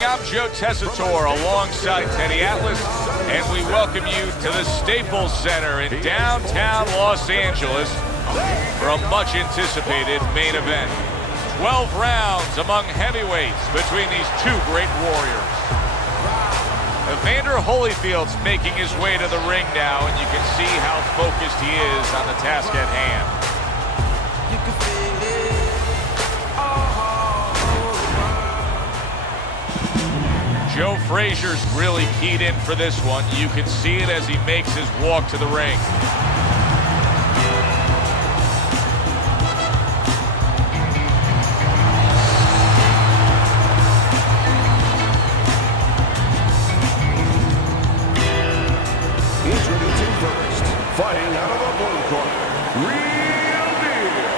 I'm Joe Tessitore alongside Teddy Atlas, and we welcome you to the Staples Center in downtown Los Angeles for a much-anticipated main event. 12 rounds among heavyweights between these two great warriors. Evander Holyfield's making his way to the ring now, and you can see how focused he is on the task at hand. You can feel it. Joe Frazier's really keyed in for this one. You can see it as he makes his walk to the ring. Introducing first, fighting out of the blue corner, Real Deal.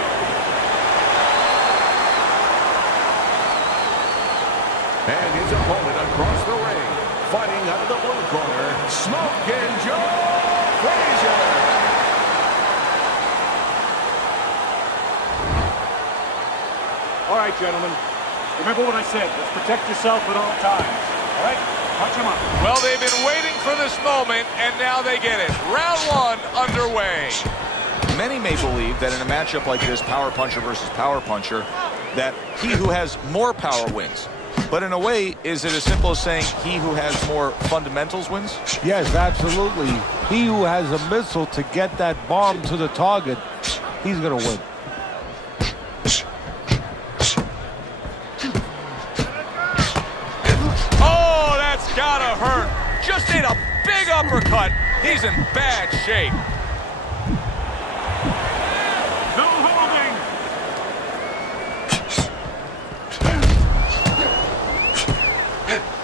And his opponent across the ring, fighting out of the blue corner, Smoking Joe Frazieser. All right, gentlemen. Remember what I said. Let's protect yourself at all times. All right? Punch him up. Well, they've been waiting for this moment, and now they get it. Round one underway. Many may believe that in a matchup like this, power puncher versus power puncher, that he who has more power wins. But in a way, is it as simple as saying he who has more fundamentals wins? Yes, absolutely. He who has a missile to get that bomb to the target, he's going to win. Oh, that's gotta hurt. Just ate a big uppercut. He's in bad shape. No holding.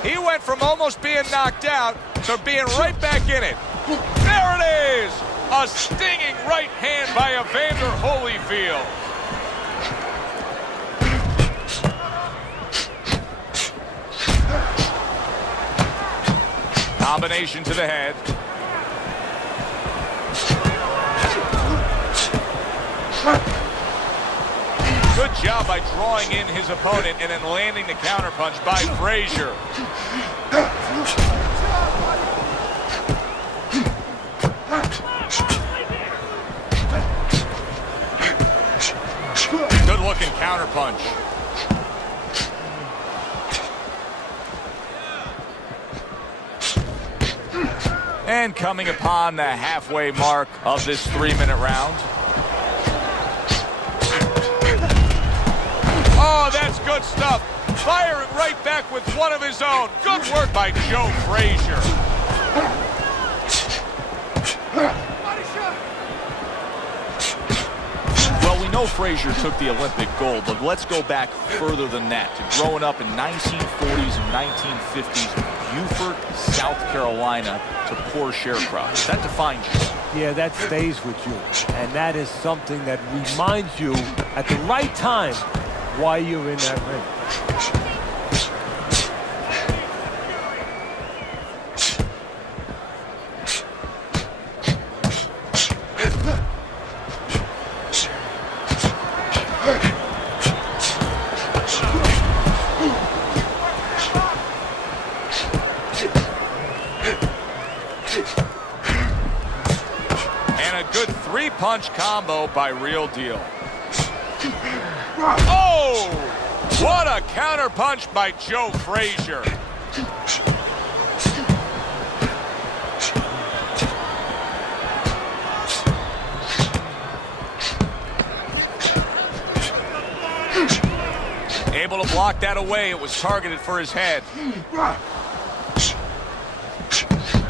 He went from almost being knocked out to being right back in it. There it is! A stinging right hand by Evander Holyfield. Combination to the head. Good job by drawing in his opponent and then landing the counterpunch by Frazieser. Good looking counterpunch. And coming upon the halfway mark of this 3-minute round. Oh, that's good stuff. Firing right back with one of his own. Good work by Joe Frazieser. Well, we know Frazieser took the Olympic gold, but let's go back further than that to growing up in 1940s and 1950s, Beaufort, South Carolina, to poor sharecroppers. That defines you. Yeah, that stays with you. And that is something that reminds you at the right time why you're in that ring. And a good three-punch combo by Real Deal. Oh! What a counterpunch by Joe Frazieser. Able to block that away. It was targeted for his head.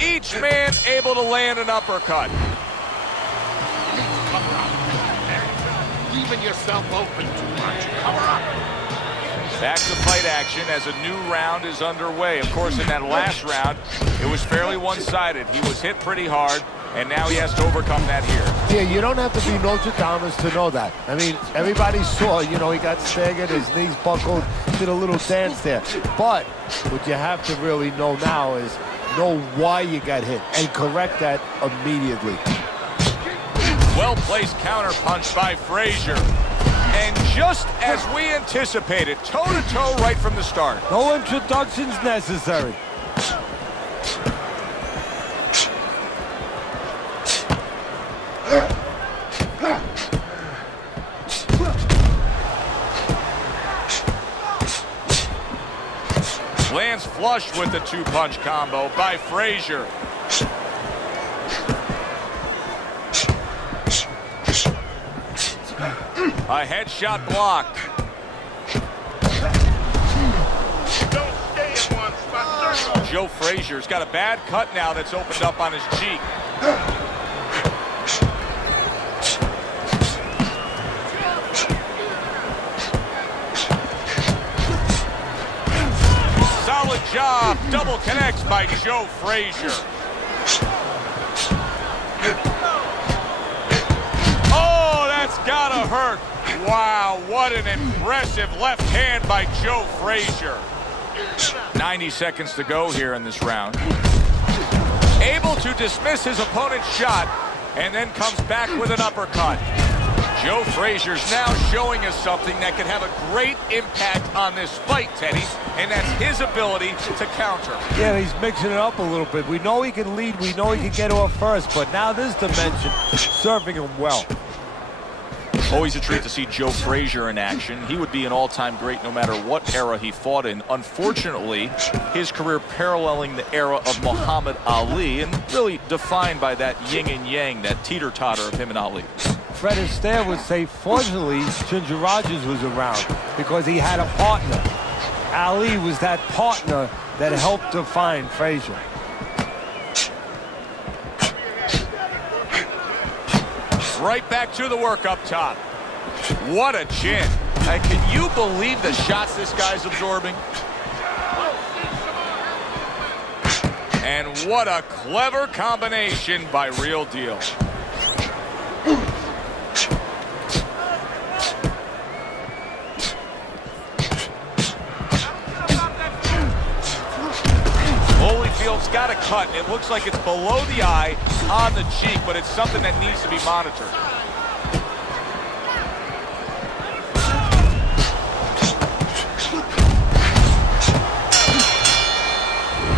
Each man able to land an uppercut. Leaving yourself open too much. Cover up. Back to fight action as a new round is underway. Of course, in that last round, it was fairly one-sided. He was hit pretty hard, and now he has to overcome that here. Yeah, you don't have to be Nostradamus to know that. I mean, everybody saw, you know, he got staggered, his knees buckled, did a little dance there. But what you have to really know now is know why you got hit and correct that immediately. Well-placed counterpunch by Frazieser. And just as we anticipated, toe-to-toe right from the start. No introductions necessary. Lands flush with the two-punch combo by Frézer. A headshot blocked. Joe Frézer's got a bad cut now that's opened up on his cheek. Solid job. Double connects by Joe Frézer. Oh, that's gotta hurt. Wow, what an impressive left hand by Joe Frézer. 90 seconds to go here in this round. Able to dismiss his opponent's shot and then comes back with an uppercut. Joe Frézer's now showing us something that could have a great impact on this fight, Teddy, and that's his ability to counter. Yeah, he's mixing it up a little bit. We know he can lead, we know he can get off first, but now this dimension, serving him well. Always a treat to see Joe Frézer in action. He would be an all-time great no matter what era he fought in. Unfortunately, his career paralleling the era of Muhammad Ali and really defined by that yin and yang, that teeter-totter of him and Ali. Fred Astaire would say, fortunately, Ginger Rogers was around because he had a partner. Ali was that partner that helped define Frézer. Right back to the work up top. What a chin. And can you believe the shots this guy's absorbing? And what a clever combination by Real Deal. Holyfield's got a cut. It looks like it's below the eye on the cheek, but it's something that needs to be monitored.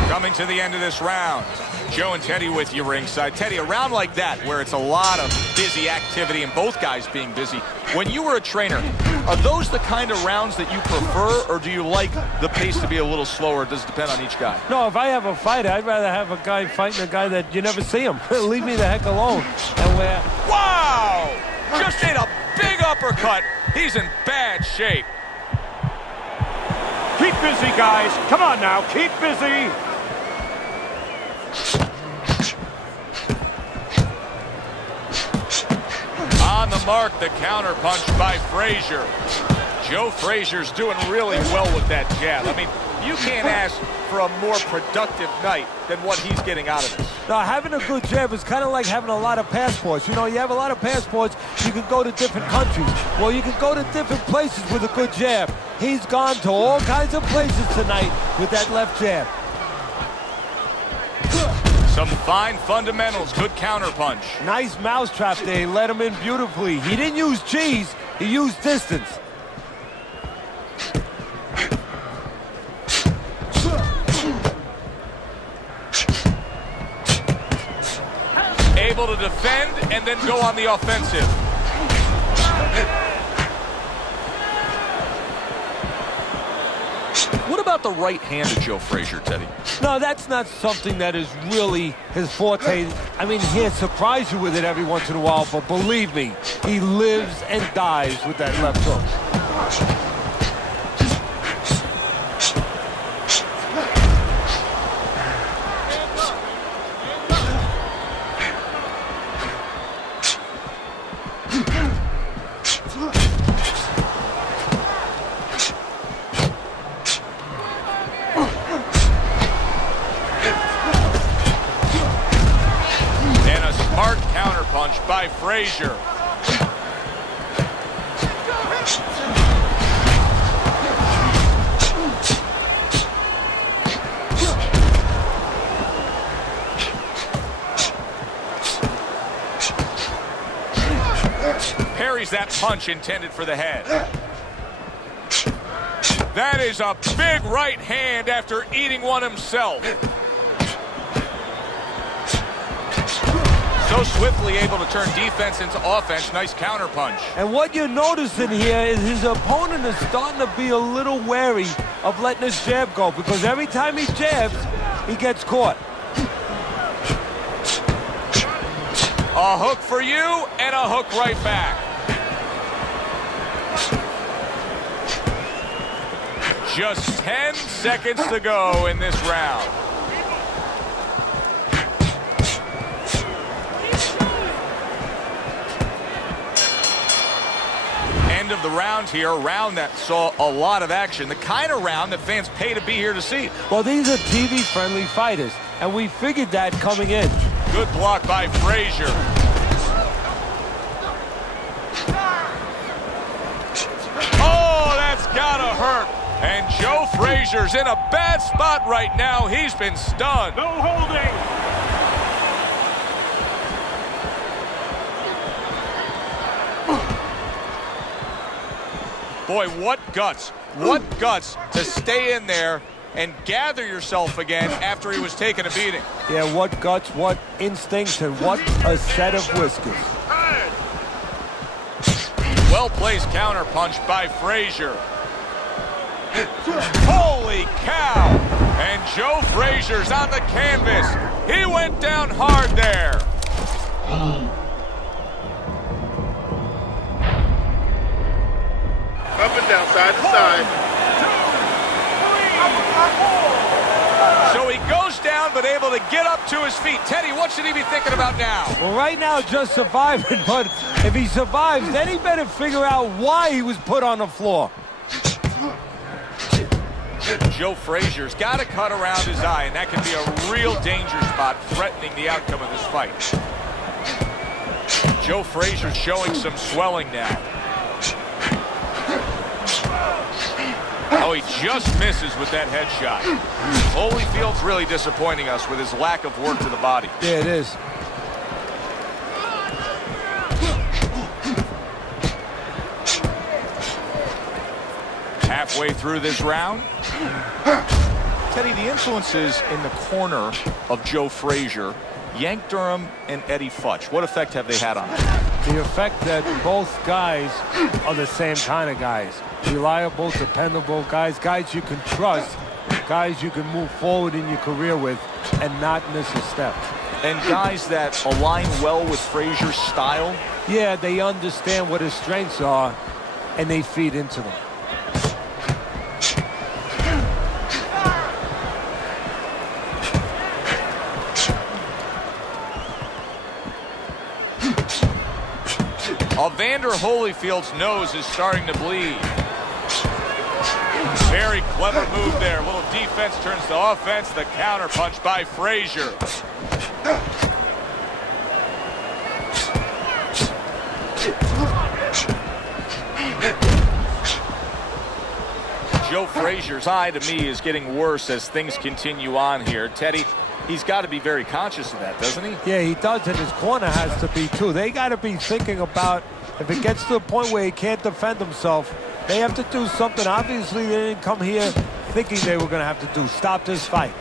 Coming to the end of this round. Joe and Teddy with you ringside. Teddy, a round like that where it's a lot of busy activity and both guys being busy. When you were a trainer, are those the kind of rounds that you prefer, or do you like the pace to be a little slower? Does it depend on each guy? No, if I have a fight, I'd rather have a guy fighting a guy that you never see him. Leave me the heck alone. And where... Wow! Just ate a big uppercut. He's in bad shape. Keep busy, guys. Come on now, keep busy. On the mark, the counter punch by Frézer. Joe Frézer's doing really well with that jab. I mean, you can't ask for a more productive night than what he's getting out of this. Now, having a good jab is kind of like having a lot of passports. You know, you have a lot of passports, you can go to different countries. Well, you can go to different places with a good jab. He's gone to all kinds of places tonight with that left jab. Some fine fundamentals, good counter punch. Nice mousetrap there, he let him in beautifully. He didn't use cheese, he used distance. Able to defend and then go on the offensive. What about the right hand of Joe Frézer, Teddy? No, that's not something that is really his forte. I mean, he'll surprise you with it every once in a while, but believe me, he lives and dies with that left hook. Smart counter punch by Frézer. Parries parries that punch intended for the head. That is a big right hand after eating one himself. So swiftly able to turn defense into offense. Nice counter punch. And what you're noticing here is his opponent is starting to be a little wary of letting his jab go, because every time he jabs, he gets caught. A hook for you and a hook right back. Just 10 seconds to go in this round. End of the round here, a round that saw a lot of action, the kind of round that fans pay to be here to see. Well, these are TV-friendly fighters, and we figured that coming in. Good block by Frézer. Oh, that's gotta hurt. And Joe Frézer's in a bad spot right now. He's been stunned. No holding. Boy, what guts. What guts to stay in there and gather yourself again after he was taking a beating. Yeah, what guts, what instincts, and what a set of whiskers. Well-placed counter punch by Frézer. Holy cow! And Joe Frézer's on the canvas. He went down hard there. Up and down, side to side. So he goes down, but able to get up to his feet. Teddy, what should he be thinking about now? Well, right now, just surviving, but if he survives, then he better figure out why he was put on the floor. Joe Frézer's got to cut around his eye, and that can be a real danger spot, threatening the outcome of this fight. Joe Frézer's showing some swelling now. Oh, he just misses with that headshot. Holyfield's really disappointing us with his lack of work to the body. Yeah, it is. Halfway through this round. Teddy, the influences in the corner of Joe Frézer, Yank Durham and Eddie Futch, what effect have they had on him? The effect that both guys are the same kind of guys. Reliable, dependable guys, guys you can trust, guys you can move forward in your career with and not miss a step. And guys that align well with Frézer's style? Yeah, they understand what his strengths are, and they feed into them. Evander Holyfield's nose is starting to bleed. Very clever move there. A little defense turns to offense. The counter punch by Frézer. Joe Frézer's eye, to me, is getting worse as things continue on here. Teddy, he's got to be very conscious of that, doesn't he? Yeah, he does, and his corner has to be, too. They got to be thinking about, if it gets to the point where he can't defend himself, they have to do something. Obviously, they didn't come here thinking they were going to have to do. Stop this fight.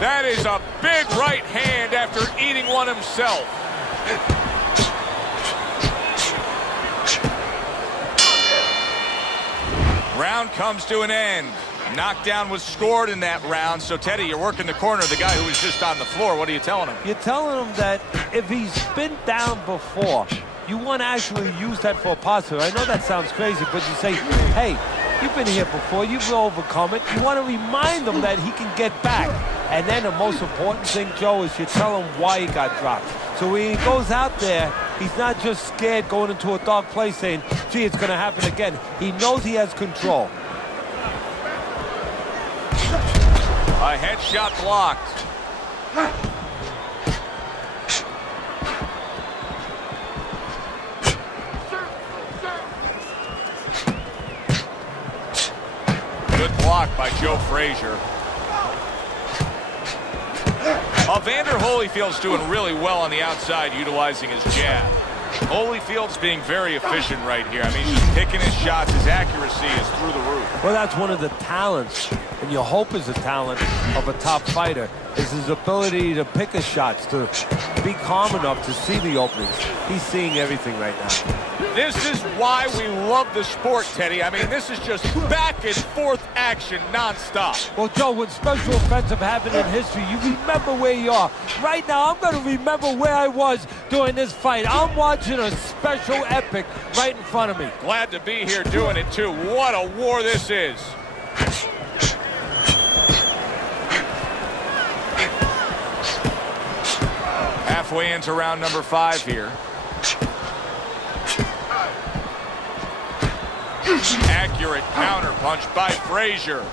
That is a big right hand after eating one himself. Round comes to an end. Knockdown was scored in that round. So, Teddy, you're working the corner of the guy who was just on the floor. What are you telling him? You're telling him that if he's been down before, you want to actually use that for a positive. I know that sounds crazy, but you say, hey, you've been here before, you've overcome it. You want to remind him that he can get back. And then the most important thing, Joe, is you tell him why he got dropped. So when he goes out there, he's not just scared going into a dark place saying, gee, it's going to happen again. He knows he has control. A headshot blocked. Good block by Joe Frézer. Evander Holyfield's doing really well on the outside, utilizing his jab. Holyfield's being very efficient right here. I mean, he's just picking his shots. His accuracy is through the roof. Well, that's one of the talents, and you hope is a talent of a top fighter, is his ability to pick his shots, to be calm enough to see the openings. He's seeing everything right now. This is why we love the sport, Teddy. I mean, this is just back and forth action nonstop. Well, Joe, when special events have happened in history, you remember where you are. Right now, I'm going to remember where I was during this fight. I'm watching a special epic right in front of me. Glad to be here doing it, too. What a war this is. Halfway into round number 5 here. Accurate counter punch by Frézer.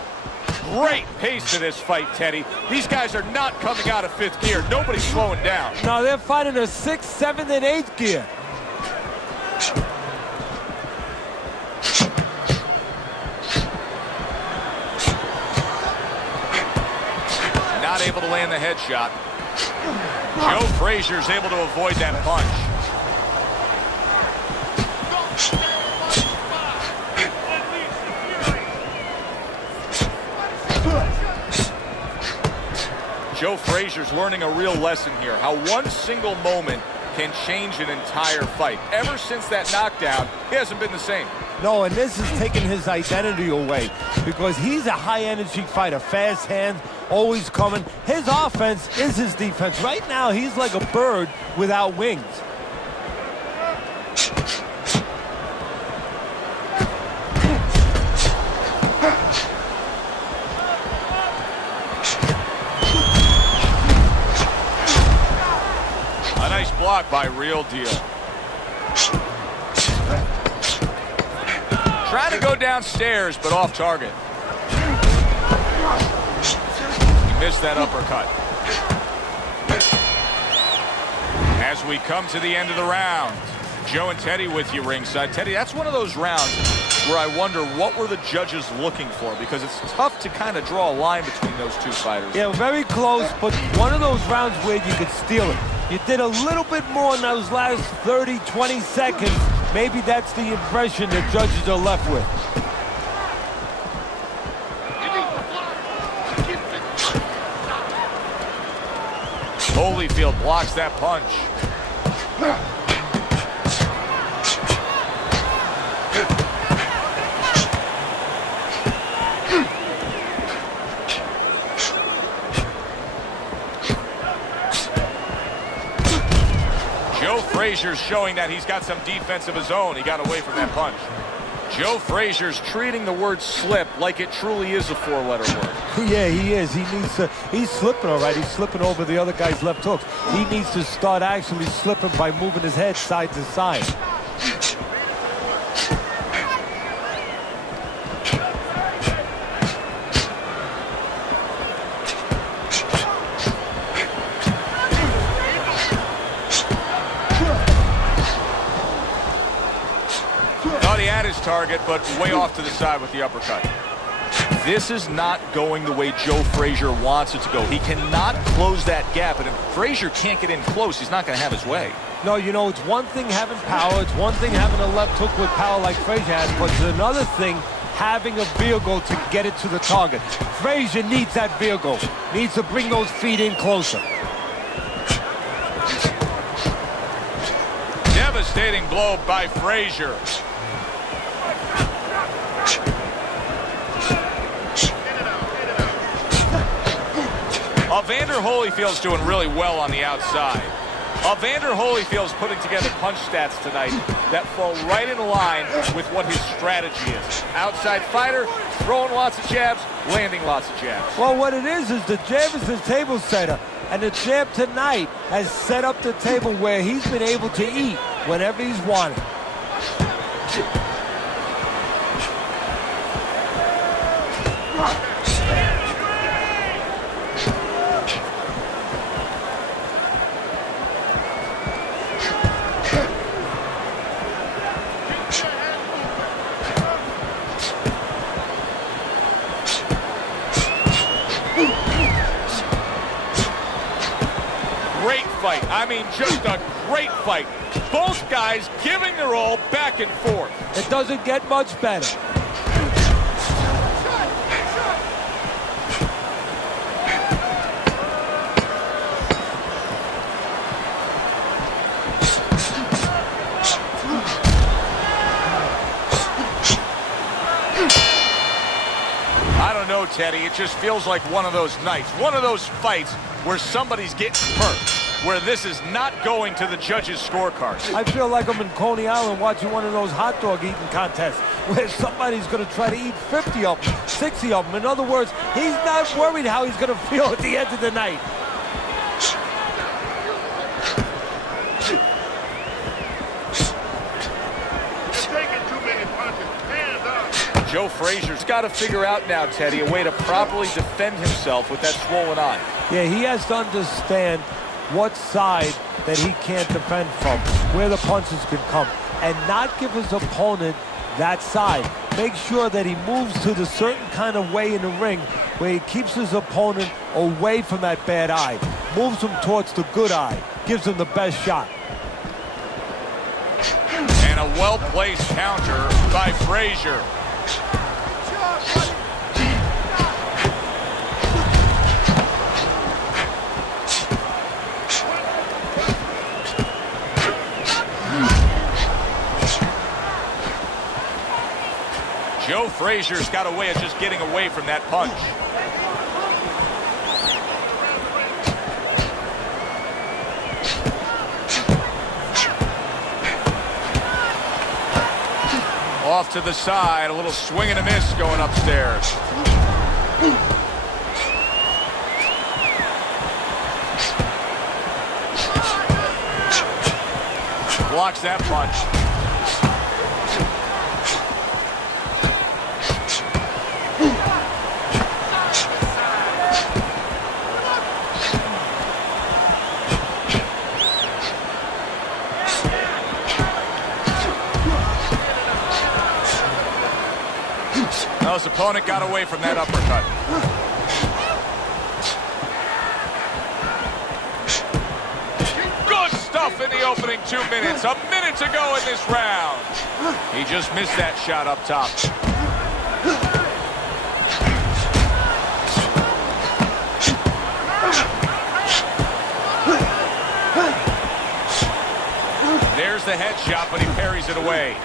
Great pace to this fight, Teddy. These guys are not coming out of 5th gear. Nobody's slowing down. No, they're fighting a 6th, 7th, and 8th gear. Not able to land the headshot. Joe Frazier's able to avoid that punch. Joe Frazier's learning a real lesson here, how one single moment can change an entire fight. Ever since that knockdown, he hasn't been the same. No, and this is taking his identity away because he's a high-energy fighter, fast hands, always coming. His offense is his defense. Right now, he's like a bird without wings. A nice block by Real Deal. Trying to go downstairs, but off target. He missed that uppercut. As we come to the end of the round, Joe and Teddy with you ringside. Teddy, that's one of those rounds where I wonder what were the judges looking for, because it's tough to kind of draw a line between those two fighters. Yeah, very close, but one of those rounds where you could steal it. You did a little bit more in those last 30, 20 seconds. Maybe that's the impression the judges are left with. Holyfield blocks that punch. Joe Frazier's showing that he's got some defense of his own. He got away from that punch. Joe Frazier's treating the word slip like it truly is a 4-letter word. Yeah, he is. He's slipping all right. He's slipping over the other guy's left hook. He needs to start actually slipping by moving his head side to side. Thought he had his target, but way off to the side with the uppercut. This is not going the way Joe Frazier wants it to go. He cannot close that gap, and if Frazier can't get in close, he's not going to have his way. No, you know, it's one thing having power. It's one thing having a left hook with power like Frazier has, but it's another thing having a vehicle to get it to the target. Frazier needs that vehicle. Needs to bring those feet in closer. Devastating blow by Frazier. Evander Holyfield's doing really well on the outside. Evander Holyfield's putting together punch stats tonight that fall right in line with what his strategy is. Outside fighter, throwing lots of jabs, landing lots of jabs. Well, what it is the jab is the table setter. And the jab tonight has set up the table where he's been able to eat whenever he's wanted. I mean, just a great fight. Both guys giving their all back and forth. It doesn't get much better. I don't know, Teddy. It just feels like one of those nights, one of those fights where somebody's getting hurt, where this is not going to the judges' scorecards. I feel like I'm in Coney Island watching one of those hot dog eating contests where somebody's going to try to eat 50 of them, 60 of them. In other words, he's not worried how he's going to feel at the end of the night. Joe Frazier's got to figure out now, Teddy, a way to properly defend himself with that swollen eye. Yeah, he has to understand what side that he can't defend from, where the punches can come, and not give his opponent that side. Make sure that he moves to the certain kind of way in the ring where he keeps his opponent away from that bad eye, moves him towards the good eye, gives him the best shot. And a well-placed counter by Frazierr. Joe Frazier's got a way of just getting away from that punch. Off to the side, a little swing and a miss going upstairs. Blocks that punch. Well, his opponent got away from that uppercut. Good stuff in the opening 2 minutes. A minute to go in this round. He just missed that shot up top. There's the headshot, but he parries it away.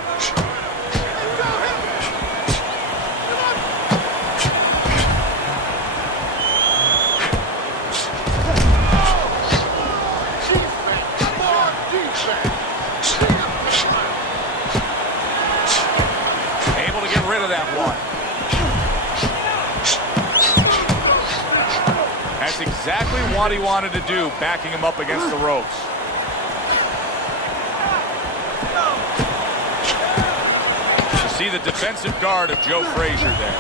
Rid of that one. That's exactly what he wanted to do, backing him up against the ropes. You see the defensive guard of Joe Frazier there.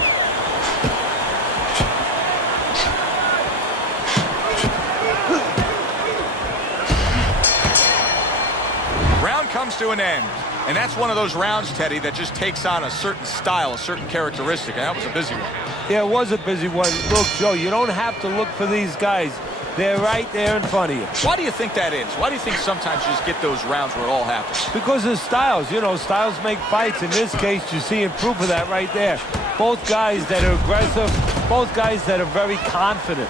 Round comes to an end. And that's one of those rounds, Teddy, that just takes on a certain style, a certain characteristic. And that was a busy one. Yeah, it was a busy one. Look, Joe, you don't have to look for these guys. They're right there in front of you. Why do you think that is? Why do you think sometimes you just get those rounds where it all happens? Because of styles. You know, styles make fights. In this case, you're seeing proof of that right there. Both guys that are aggressive, both guys that are very confident.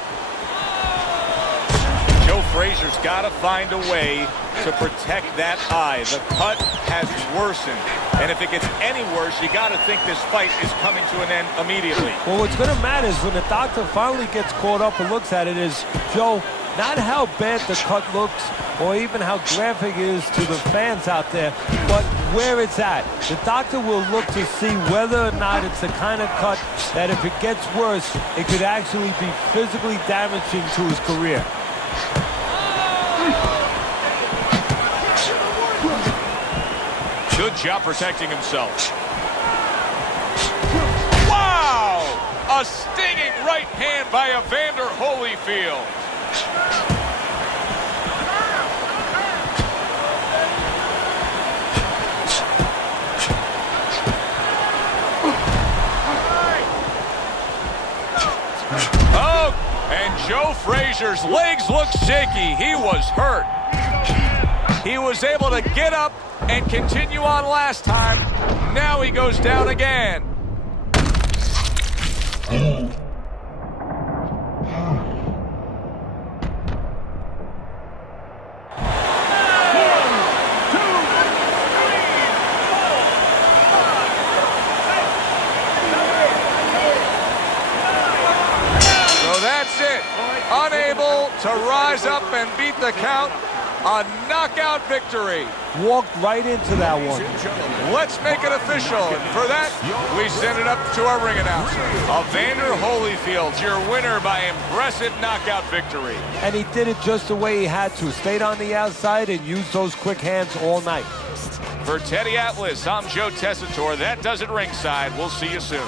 Joe Frazier's got to find a way to protect that eye. The cut has worsened, and if it gets any worse, you got to think this fight is coming to an end immediately. Well, what's going to matter is when the doctor finally gets caught up and looks at it is, Joe, not how bad the cut looks or even how graphic it is to the fans out there, but where it's at. The doctor will look to see whether or not it's the kind of cut that if it gets worse, it could actually be physically damaging to his career. Good job protecting himself. Wow! A stinging right hand by Evander Holyfield. Oh, and Joe Frazier's legs look shaky. He was hurt. He was able to get up and continue on last time. Now he goes down again. That's it. Unable to rise up and beat the count. A knockout victory. Walked right into that one. Let's make it official. And for that, we send it up to our ring announcer. Evander Holyfield, your winner by impressive knockout victory. And he did it just the way he had to. Stayed on the outside and used those quick hands all night. For Teddy Atlas, I'm Joe Tessitore. That does it ringside. We'll see you soon.